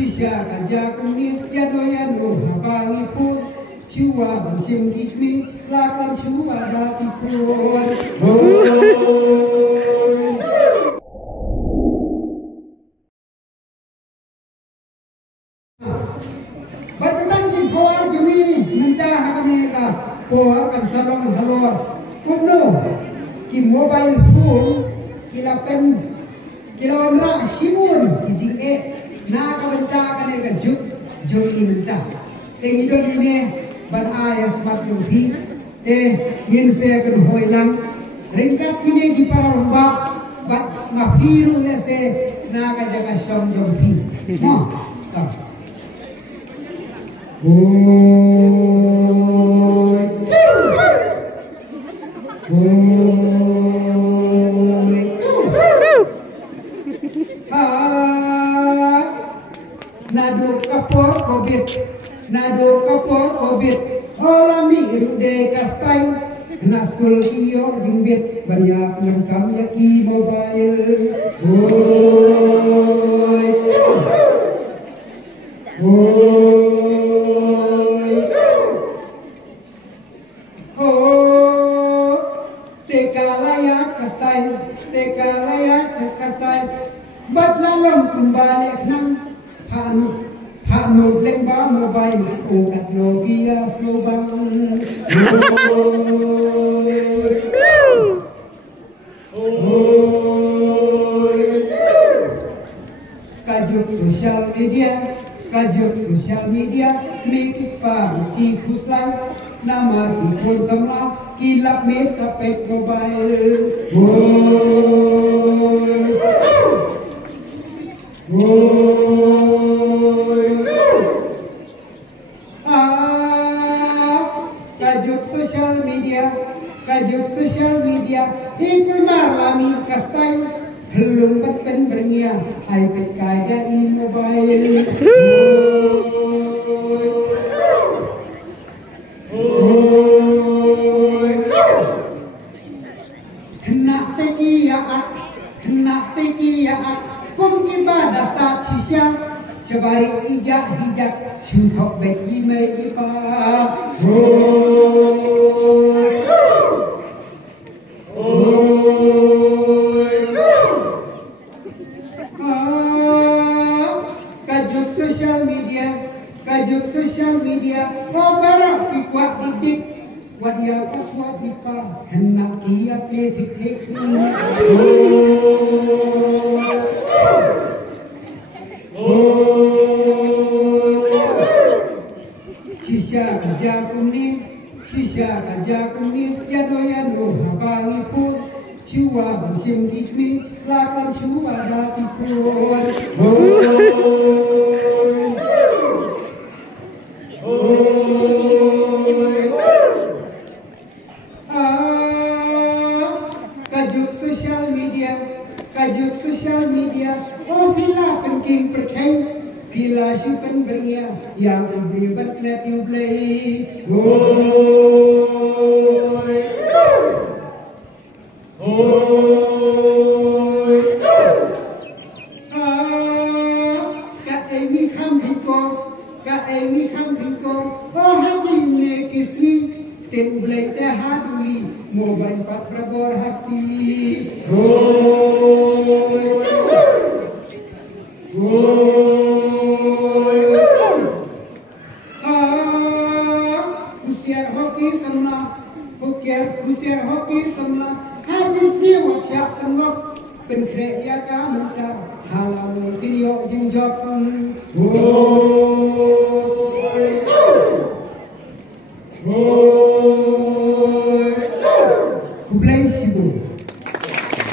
shisha ganja kuning yano yano habangi pun chua musim kicmi lakan chua dati pun batang si koar jumi mencah kami ka koar kan salong halor kuno ki mobile phone kilakan kilawan ra simun kijing na kabanca kane ka juk imta teng idon ini ban ayah bat yuhi ngin se kan hoilang ringkat ini di paromba bat ngapiru ne se na ka jaga syom yuhi mo ta Nado kapor kobit olami rude kastai naskul iyo jingbit banyak nangkam yaki mobile teka layak kastai batlalong kumbalik nang Hanu lengba mobile ukat Nokia slobang kajuk sosial media make party kuslai nama ikon samla kilap make kapek mobile kajuk sosial media ikut marlami kastai helum batpen bernia iPad kaya in mobile kena tekiya kum ibadah start sisya sebaik hijak syuthok beki mai ipa kajuk sosial media obara pikuat didik wadia paswat ipa hendak ia pletik shisha ganja kuning yano habangi pun chua musim kicmi lakan chua dati pun kajuk sosial media oh bila penting perkai bila simpan bernia yang berlibat let you play Emi kham thingkor oh hati ne kisi ten blai te haduli mobile pat prabor hati usia hoki semla hadis ni workshop tenok pen kreya ka muka halal video jinjok Oh